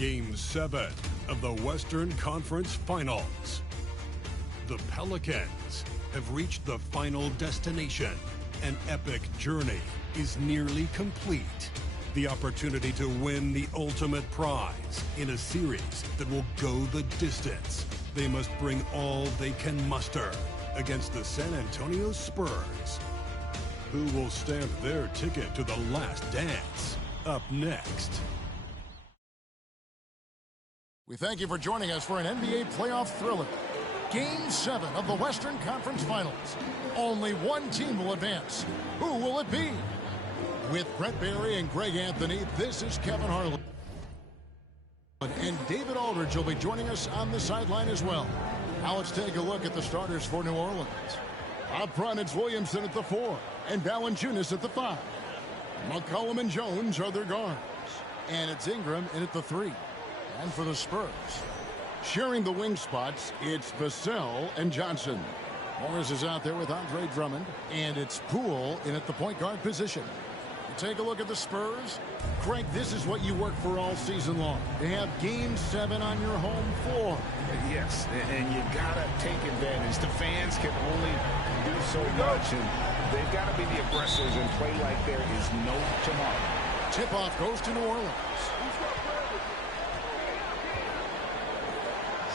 Game 7 of the Western Conference Finals. The Pelicans have reached the final destination. An epic journey is nearly complete. The opportunity to win the ultimate prize in a series that will go the distance. They must bring all they can muster against the San Antonio Spurs. Who will stamp their ticket to the last dance? Up next. We thank you for joining us for an NBA playoff thriller. Game 7 of the Western Conference Finals. Only one team will advance. Who will it be? With Brett Barry and Greg Anthony, this is Kevin Harlan. And David Aldridge will be joining us on the sideline as well. Now let's take a look at the starters for New Orleans. Up front, it's Williamson at the 4 and Valanciunas at the 5. McCollum and Jones are their guards. And it's Ingram in at the 3. And for the Spurs, sharing the wing spots, it's Vassell and Johnson. Morris is out there with Andre Drummond, and it's Poole in at the point guard position. Take a look at the Spurs. Craig, this is what you work for all season long. They have Game 7 on your home floor. Yes, and you got to take advantage. The fans can only do so much, and they've got to be the aggressors and play like there is no tomorrow. Tip-off goes to New Orleans.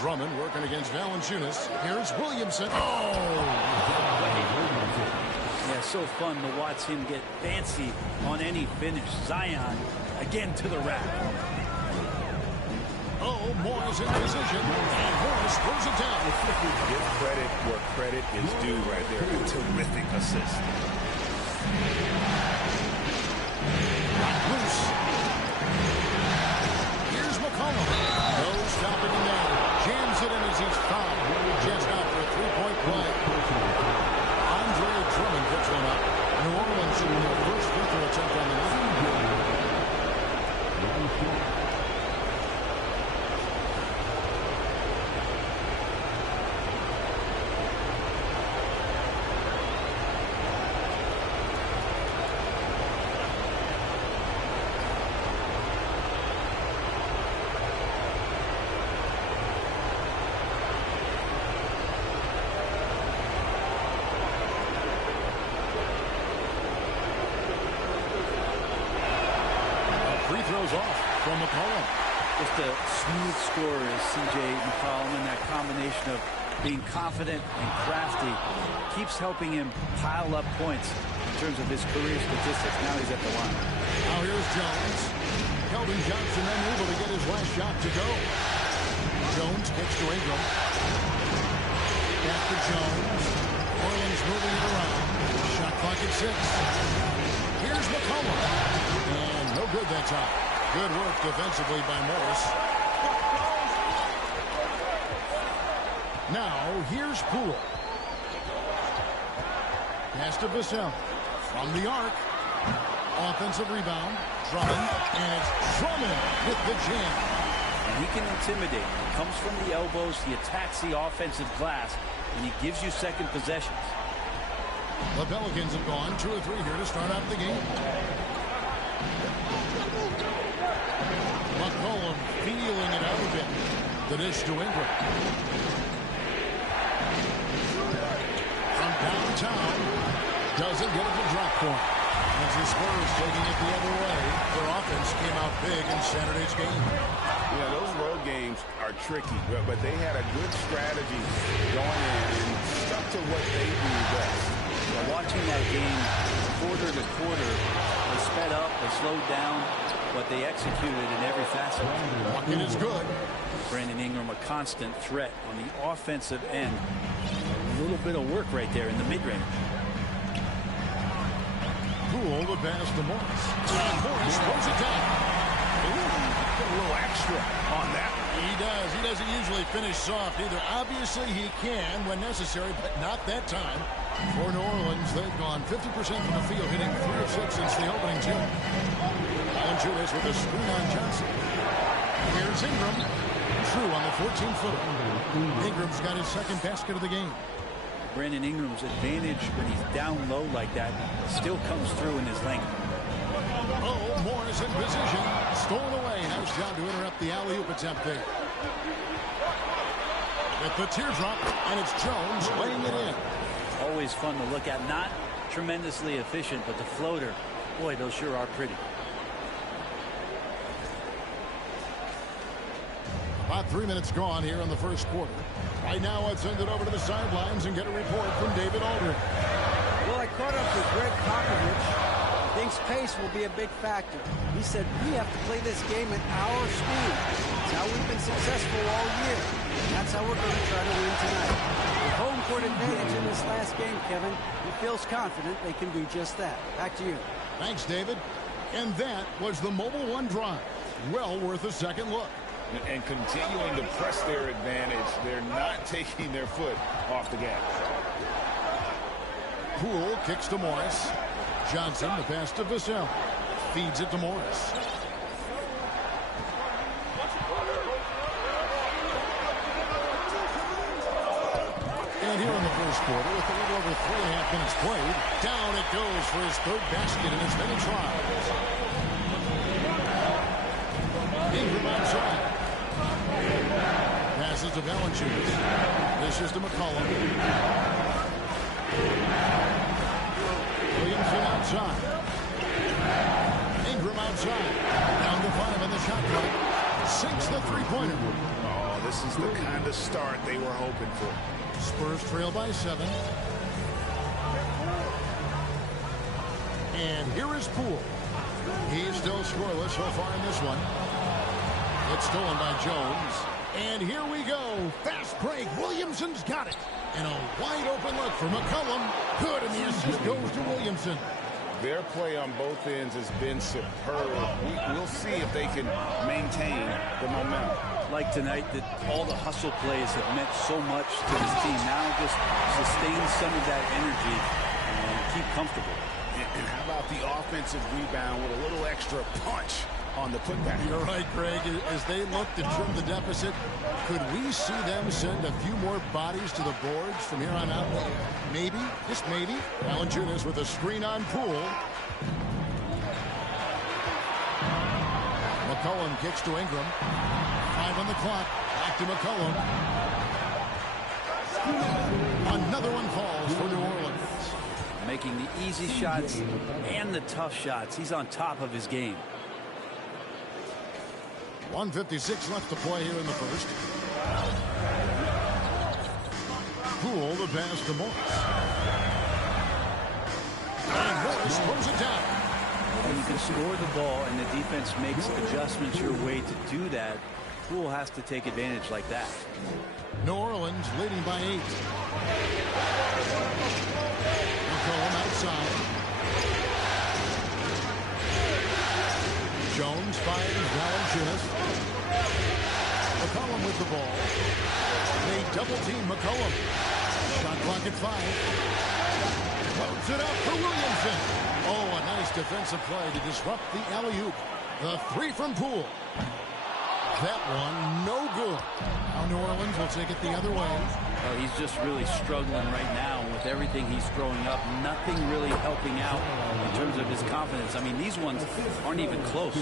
Drummond working against Valanciunas. Here's Williamson. Yeah, so fun to watch him get fancy on any finish. Zion again to the rack. Morris in position, and Morris throws it down. Give credit where credit is due right there. A terrific assist. Loose. Here's McCollum. No stopping him there. Jams it in as he's fouled. Just out for a three-point play. Andre Drummond picks one up. New Orleans shooting their first free throw attempt on the night. Off from McCollum. Just a smooth scorer is C.J. McCollum, and that combination of being confident and crafty keeps helping him pile up points in terms of his career statistics. Now he's at the line. Now here's Jones. Keldon Johnson unable to get his last shot to go. Jones kicks to Ingram. Back to Jones. Orleans moving it around. Shot clock at 6. Here's McCollum. And no good that time. Good work defensively by Morris. Now, here's Poole. Pass to Vassell. From the arc. Offensive rebound. Drummond. And it's Drummond with the jam. And he can intimidate. He comes from the elbows. He attacks the offensive glass. And he gives you second possessions. The Pelicans have gone 2 or 3 here to start out the game. McCollum feeling it out a bit. The dish to Ingram. From downtown. Doesn't get it to drop point. As the Spurs taking it the other way. Their offense came out big in Saturday's game. Yeah, those road games are tricky, but they had a good strategy going in and stuck to what they do best. Well, watching that game quarter to quarter, they sped up, they slowed down, but they executed in every facet. Bucket is good. Brandon Ingram, a constant threat on the offensive end. A little bit of work right there in the mid-range. Poole the pass to Morris. And Morris throws it down. Ooh, a little extra on that. He does. He doesn't usually finish soft either. Obviously, he can when necessary, but not that time. For New Orleans, they've gone 50% from the field, hitting 3 of 6 since the opening tip. Valanciunas with a screen on Johnson. Here's Ingram. True on the 14-footer. Ingram's got his second basket of the game. Brandon Ingram's advantage when he's down low like that still comes through in his length. Oh, Morris in position. Stolen away. Nice job to interrupt the alley-oop attempt there. With the teardrop, and it's Jones laying it in. Always fun to look at. Not tremendously efficient, but the floater, boy, those sure are pretty. About 3 minutes gone here in the first quarter. Right now, let's send it over to the sidelines and get a report from David Aldridge. Well, I caught up with Greg Popovich. Thinks pace will be a big factor. He said we have to play this game at our speed. It's how we've been successful all year. That's how we're going to try to win tonight. With home court advantage in this last game, Kevin, he feels confident they can do just that. Back to you. Thanks, David. And that was the Mobile One drive. Well worth a second look. And continuing to press their advantage. They're not taking their foot off the gas. Poole kicks to Morris. Johnson, the pass to Vassell. Feeds it to Morris. And here in the first quarter, with a little over 3.5 minutes played, down it goes for his third basket in as many tries. Ingram outside. Passes to Valanciunas. This is to McCollum. Williamson outside. Ingram outside. Down to 5 on the shot clock. Sinks the three-pointer. Oh, this is the kind of start they were hoping for. Spurs trail by 7. And here is Poole. He's still scoreless so far in this one. It's stolen by Jones. And here we go. Fast break. Williamson's got it. And a wide open look for McCollum. Good, and the assist goes to Williamson. Their play on both ends has been superb. We'll see if they can maintain the momentum. Like tonight, that all the hustle plays have meant so much to this team. Now just sustain some of that energy and keep comfortable. And how about the offensive rebound with a little extra punch on the putback? You're right, Greg. As they look to trim the deficit, could we see them send a few more bodies to the boards from here on out? Maybe, just maybe. Valanciunas with a screen on Poole. McCollum kicks to Ingram. 5 on the clock. Back to McCollum. Another one falls for New Orleans. Making the easy shots and the tough shots. He's on top of his game. 1:56 left to play here in the first. Poole, the pass to Morris. And Morris throws it down. When you can score the ball and the defense makes adjustments your way to do that, Poole has to take advantage like that. New Orleans leading by 8. McCollum outside. Jones fires Valanciunas. McCollum with the ball. They double team McCollum. Shot clock at 5. Loads it up for Williamson. Oh, a nice defensive play to disrupt the alley-oop. The 3 from Poole. That one no good. Now New Orleans will take it the other way. Well, he's just really struggling right now with everything he's throwing up. Nothing really helping out in terms of his confidence. I mean, these ones aren't even close.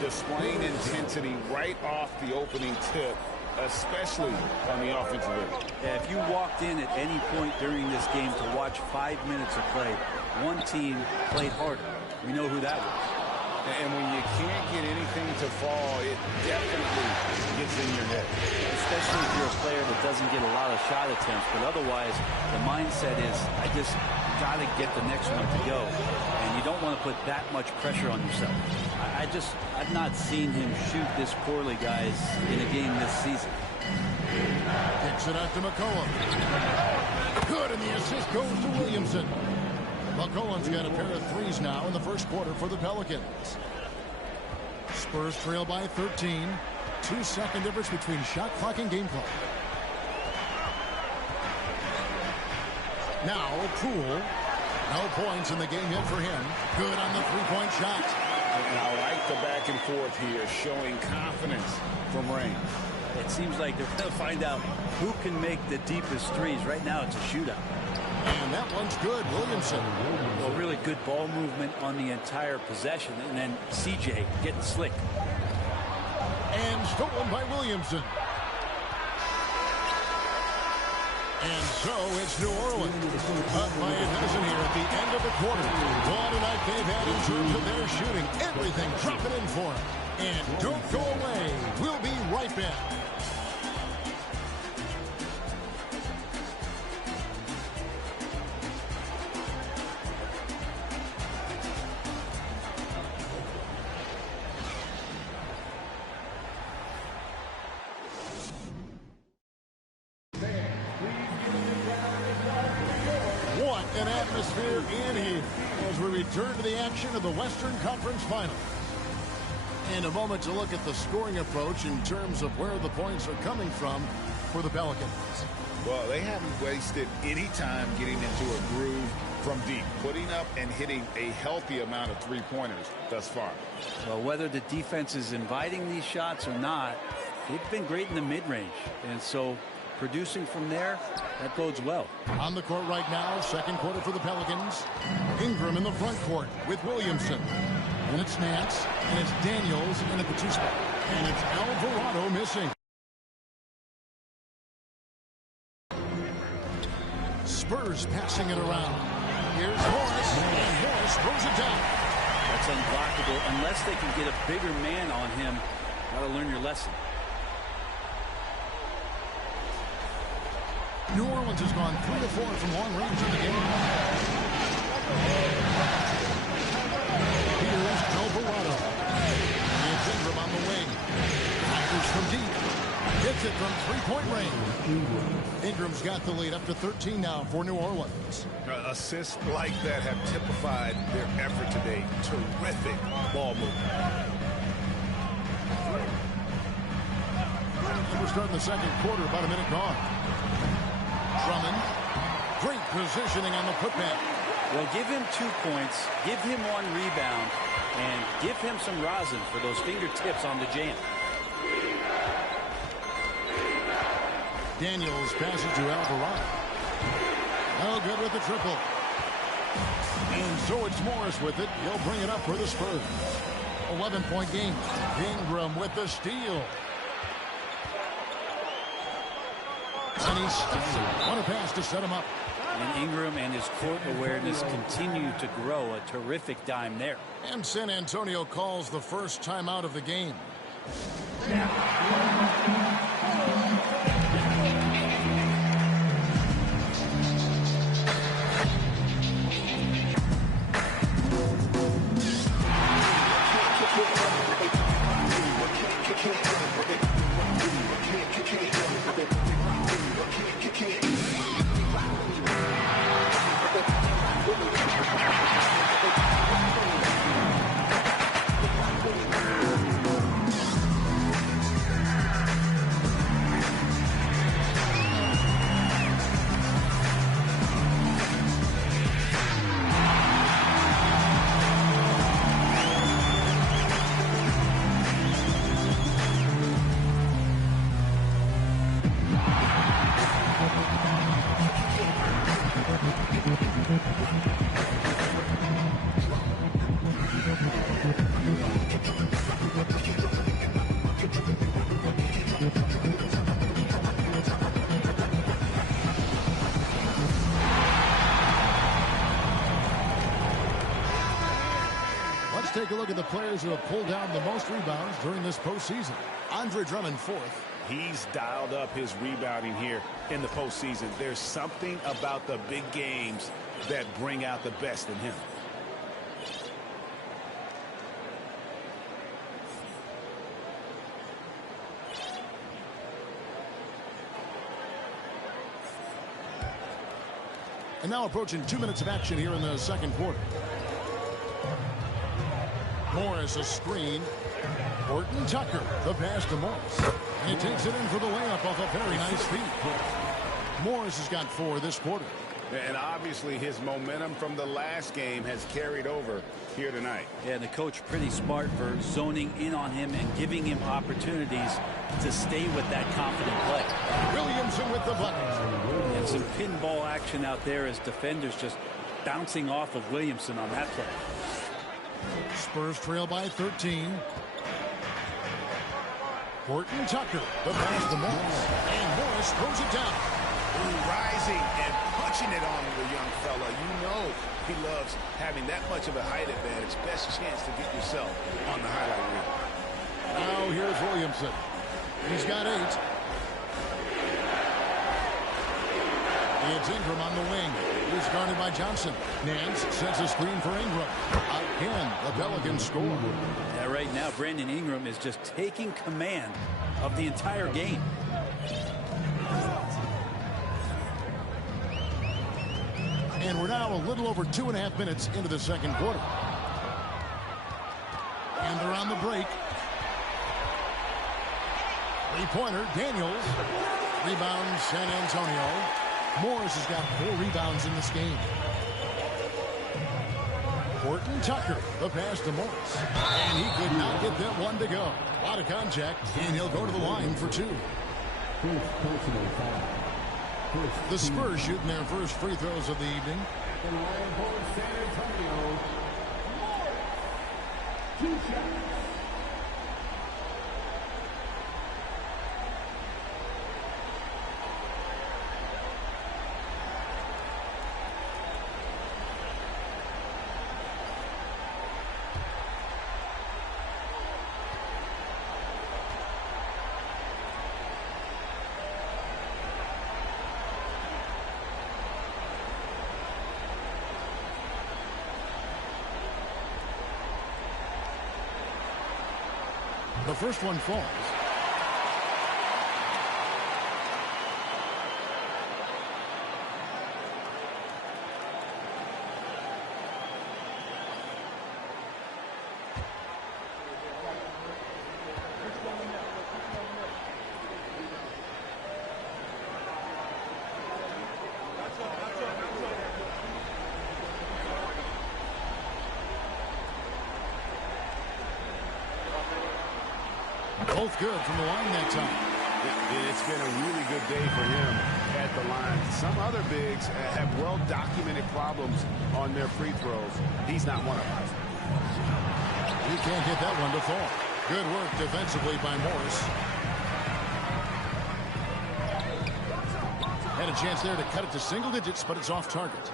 Displaying intensity right off the opening tip, especially on the offensive end. Yeah, if you walked in at any point during this game to watch 5 minutes of play, one team played harder. We know who that was. And when you can't get anything to fall, it definitely gets in your head. Especially if you're a player that doesn't get a lot of shot attempts. But otherwise, the mindset is, I just got to get the next one to go. And you don't want to put that much pressure on yourself. I've not seen him shoot this poorly, guys, in a game this season. Kicks it out to McCollum. Good, and the assist goes to Williamson. McCollum's got a pair of threes now in the first quarter for the Pelicans. Spurs trail by 13. 2-second difference between shot clock and game clock. Now Poole. No points in the game yet for him. Good on the three-point shot. And I like the back and forth here, showing confidence from Rain. It seems like they're going to find out who can make the deepest threes. Right now, it's a shootout. And that one's good. Williamson. Well, really good ball movement on the entire possession, and then CJ getting slick. And stolen by Williamson. And so it's New Orleans up by a dozen here at the end of the quarter. What a night they've had in terms of their shooting. Everything dropping in for them. And don't go away. We'll be right back. What an atmosphere in here as we return to the action of the Western Conference Final. And a moment to look at the scoring approach in terms of where the points are coming from for the Pelicans. Well, they haven't wasted any time getting into a groove from deep, putting up and hitting a healthy amount of three-pointers thus far. Well, whether the defense is inviting these shots or not, they've been great in the mid-range. And so producing from there, that bodes well. On the court right now, second quarter for the Pelicans. Ingram in the front court with Williamson. And it's Nance, and it's Daniels in at the two spot. And it's Alvarado missing. Spurs passing it around. Here's Morris, and Morris throws it down. That's unblockable unless they can get a bigger man on him. Got to learn your lesson. New Orleans has gone 3 of 4 from long range in the game. Here's Alvarado. It's Ingram on the wing. Fires from deep. Hits it from three-point range. Ingram's got the lead up to 13 now for New Orleans. Assists like that have typified their effort today. Terrific ball movement. We're starting the second quarter, about a minute gone. Drummond, great positioning on the putback. Well, give him 2 points, give him 1 rebound, and give him some rosin for those fingertips on the jam. Daniels passes to Alvarado. No good with the triple. And so it's Morris with it. He'll bring it up for the Spurs. 11-point game. Ingram with the steal. And he stuffs it. What a pass to set him up. And Ingram and his court awareness continue to grow. A terrific dime there. And San Antonio calls the first timeout of the game. Let's take a look at the players who have pulled down the most rebounds during this postseason. Andre Drummond, 4th. He's dialed up his rebounding here in the postseason. There's something about the big games that bring out the best in him. And now approaching 2 minutes of action here in the second quarter. Morris a screen. Horton Tucker, the pass to Morris. And he takes it in for the layup off a very nice feed. Morris has got 4 this quarter. And obviously his momentum from the last game has carried over here tonight. Yeah, and the coach pretty smart for zoning in on him and giving him opportunities to stay with that confident play. Williamson with the bucket. And some pinball action out there as defenders just bouncing off of Williamson on that play. Spurs trail by 13. Horton Tucker, the pass to Morris. And Morris throws it down. Ooh, rising and punching it on the young fella. You know he loves having that much of a height advantage. Best chance to get yourself on the highlight reel. Now here's Williamson. He's got 8. It's Ingram on the wing. He's guarded by Johnson. Nance sets a screen for Ingram. Again, the Pelicans score. Yeah, right now, Brandon Ingram is just taking command of the entire game. And we're now a little over 2.5 minutes into the second quarter. And they're on the break. Three-pointer, Daniels. Rebound, San Antonio. Morris has got 4 rebounds in this game. Horton Tucker, the pass to Morris. And he could not get that one to go. A lot of contact, and he'll go to the line for 2. The Spurs shooting their first free throws of the evening. San Antonio. 2 shots. The first one falls. Both good from the line that time. It's been a really good day for him at the line. Some other bigs have well-documented problems on their free throws. He's not one of them. He can't get that one to fall. Good work defensively by Morris. Had a chance there to cut it to single digits, but it's off target.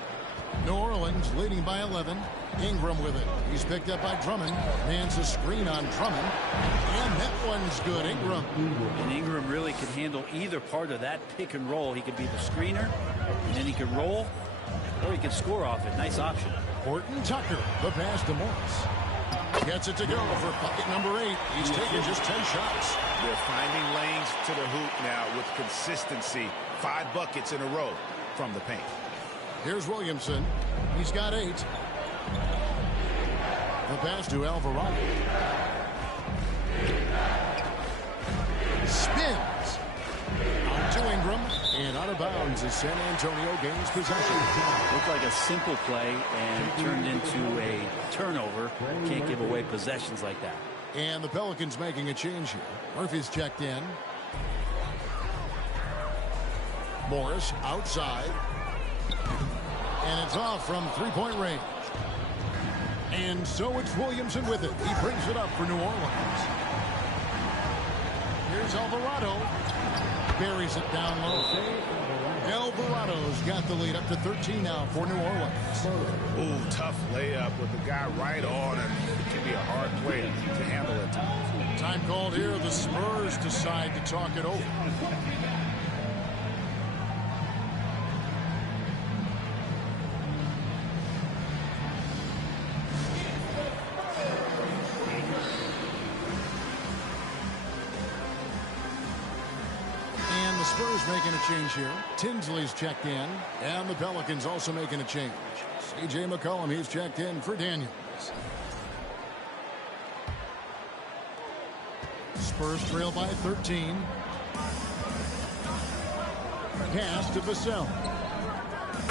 New Orleans leading by 11. Ingram with it. He's picked up by Drummond. Nance a screen on Drummond. And that one's good. Ingram. And Ingram really can handle either part of that pick and roll. He could be the screener, and then he could roll, or he could score off it. Nice option. Horton Tucker, the pass to Morris. Gets it to go for bucket number 8. He's taken just 10 shots. They're finding lanes to the hoop now with consistency. 5 buckets in a row from the paint. Here's Williamson. He's got 8. The pass to Alvarado. Spins. Out to Ingram. And out of bounds as San Antonio gains possession. Looked like a simple play and turned into a turnover. Can't give away possessions like that. And the Pelicans making a change here. Murphy's checked in. Morris outside. And it's off from three-point range. And so it's Williamson with it. He brings it up for New Orleans. Here's Alvarado. Buries it down low. Alvarado's got the lead up to 13 now for New Orleans. Ooh, tough layup with the guy right on, and it can be a hard play to handle at times. Time called here. The Spurs decide to talk it over. Spurs making a change here. Tinsley's checked in. And the Pelicans also making a change. C.J. McCollum, he's checked in for Daniels. Spurs trail by 13. Pass to Vassell.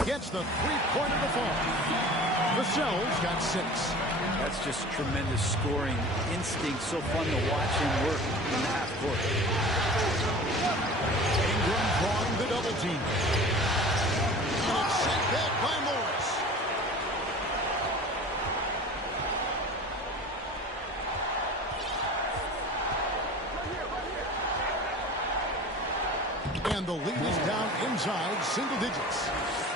Gets the three-pointer to fall. Vassell's got 6. That's just tremendous scoring instinct. So fun to watch him work in the half court. Ingram drawing the double team. And it's sent back by Morris. And the lead is down inside single digits.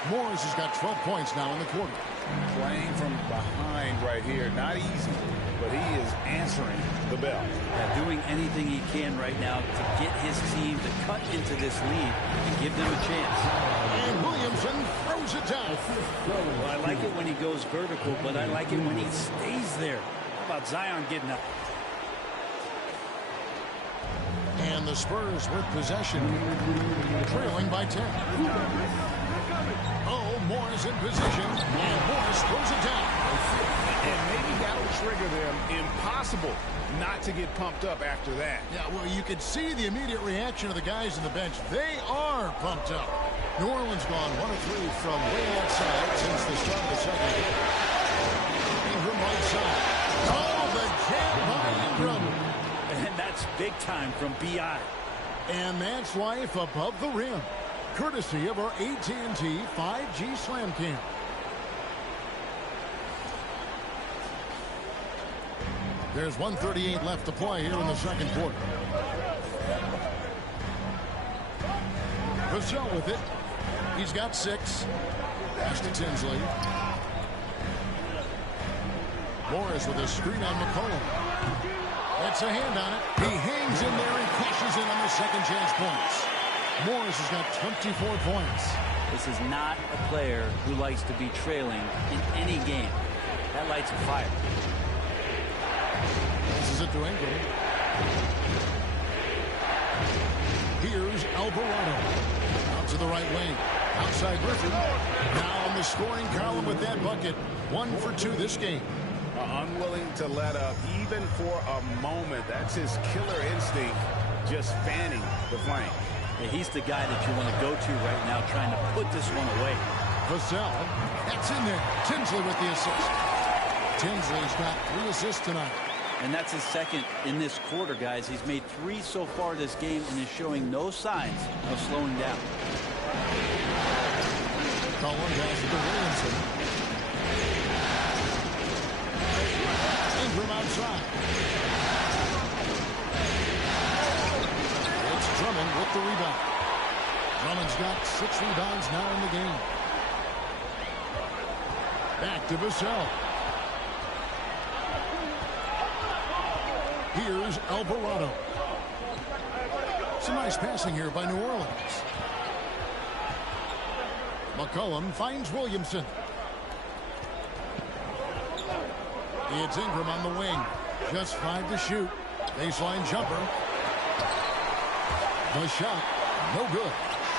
Morris has got 12 points now in the quarter. Playing from behind right here. Not easy, but he is answering the bell. Doing anything he can right now to get his team to cut into this lead and give them a chance. And Williamson throws it down. Well, I like it when he goes vertical, but I like it when he stays there. How about Zion getting up? And the Spurs with possession, trailing by 10. Oh, Morris in position, and Morris throws it down. And maybe that'll trigger them. Impossible not to get pumped up after that. Yeah, well, you could see the immediate reaction of the guys on the bench. They are pumped up. New Orleans gone 1 of 3 from way outside since the start of the second. Ingram right side. Oh, the jam by Ingram. And that's big time from B.I. And that's life above the rim, courtesy of our AT&T 5G Slam Cam. There's 1:38 left to play here in the second quarter. Vassell with it. He's got 6. Pass to Tinsley. Morris with a screen on McCollum. That's a hand on it. He hangs in there and cashes in on the second chance points. Morris has got 24 points. This is not a player who likes to be trailing in any game. That lights a fire. This is it to Ingram. Here's Alvarado. Out to the right wing. Outside Griffin. Now in the scoring column with that bucket. 1 for 2 this game. Unwilling to let up even for a moment. That's his killer instinct, just fanning the flame. Yeah, he's the guy that you want to go to right now, trying to put this one away. Vassell, that's in there. Tinsley with the assist. Tinsley's got 3 assists tonight. And that's his second in this quarter, guys. He's made 3 so far this game and is showing no signs of slowing down. Cullen pass it to Williamson. Ingram outside. It's Drummond with the rebound. Drummond's got 6 rebounds now in the game. Back to Vassell. Here's Alvarado. Some nice passing here by New Orleans. McCollum finds Williamson. It's Ingram on the wing. Just 5 to shoot. Baseline jumper. The shot, no good.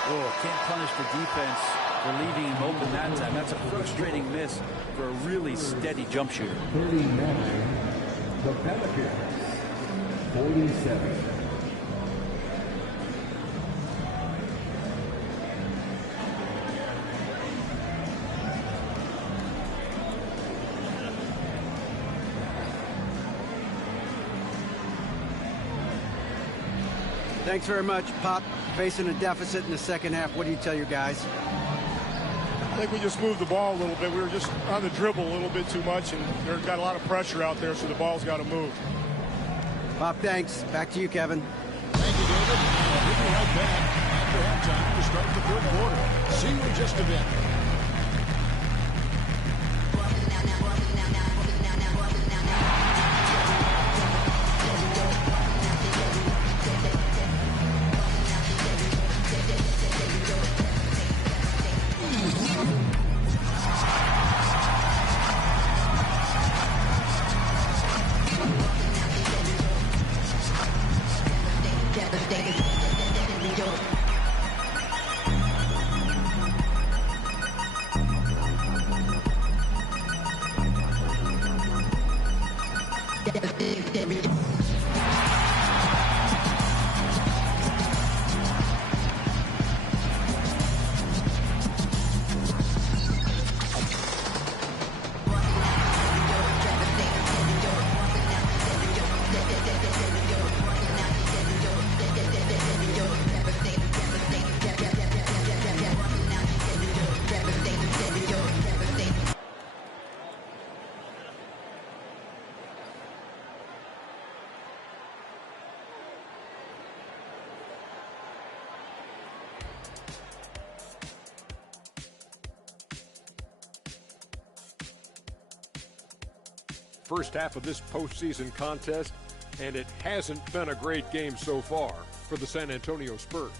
Oh, can't punish the defense for leaving him open that time. That's a frustrating miss for a really steady jump shooter. 39, the Pelicans, 47. Thanks very much, Pop. Facing a deficit in the second half. What do you tell your guys? I think we just moved the ball a little bit. We were just on the dribble a little bit too much, and they've got a lot of pressure out there, so the ball's got to move. Pop, thanks. Back to you, Kevin. Thank you, David. We'll be right back after halftime to start the third quarter. See you in just a bit. first half of this postseason contest, and it hasn't been a great game so far for the San Antonio Spurs.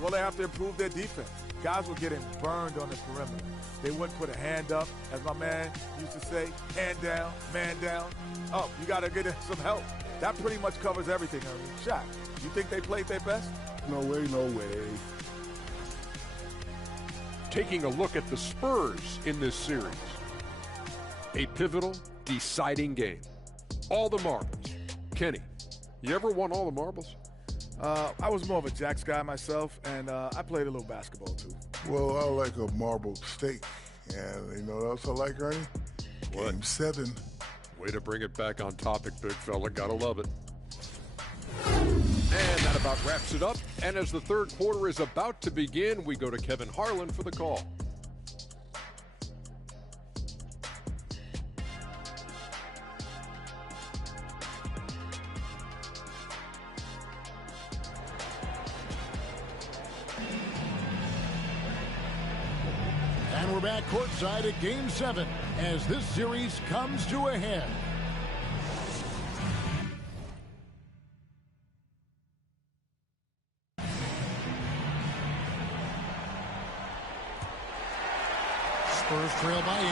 Well, they have to improve their defense. Guys were getting burned on the perimeter. They wouldn't put a hand up, as my man used to say, hand down, man down. Oh, you got to get some help. That pretty much covers everything, Ernie. Shaq, you think they played their best? No way, no way. Taking a look at the Spurs in this series. A pivotal, deciding game. All the marbles. Kenny, you ever won all the marbles? I was more of a jacks guy myself, and I played a little basketball, too. Well, I like a marbled steak. And you know what else I like, Ernie? What? Game 7. Way to bring it back on topic, big fella. Gotta love it. And that about wraps it up. And as the third quarter is about to begin, we go to Kevin Harlan for the call. And we're back courtside at Game 7 as this series comes to a head. Spurs trail by 8.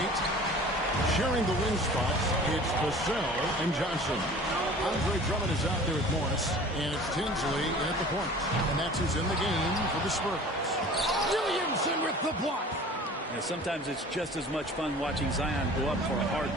Sharing the wing spots, it's Vassell and Johnson. Andre Drummond is out there with Morris, and it's Tinsley at the point. And that's who's in the game for the Spurs. Williamson with the block. Yeah, sometimes it's just as much fun watching Zion go up for a hard.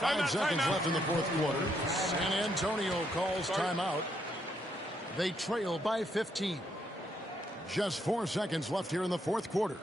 Five seconds left in the fourth quarter. San Antonio calls timeout. They trail by 15. Just 4 seconds left here in the fourth quarter.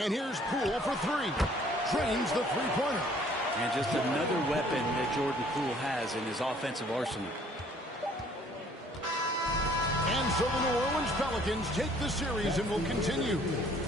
And here's Poole for 3. Drains the three-pointer. And just another weapon that Jordan Poole has in his offensive arsenal. And so the New Orleans Pelicans take the series and will continue.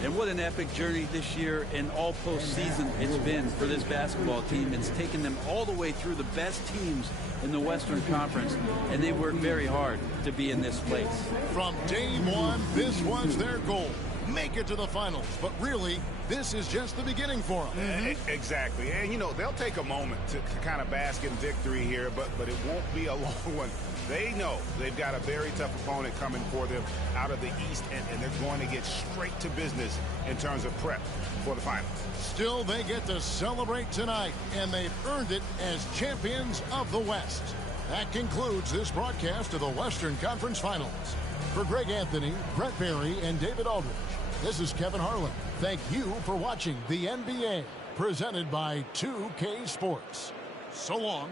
And what an epic journey this year and all postseason it's been for this basketball team. It's taken them all the way through the best teams in the Western Conference, and they worked very hard to be in this place. From day one, this was their goal. Make it to the finals, but really, this is just the beginning for them. Exactly, and you know, they'll take a moment to kind of bask in victory here, but it won't be a long one. They know they've got a very tough opponent coming for them out of the East, and they're going to get straight to business in terms of prep for the finals. Still, they get to celebrate tonight, and they've earned it as champions of the West. That concludes this broadcast of the Western Conference Finals. For Greg Anthony, Brett Barry, and David Aldridge, this is Kevin Harlan. Thank you for watching the NBA, presented by 2K Sports. So long.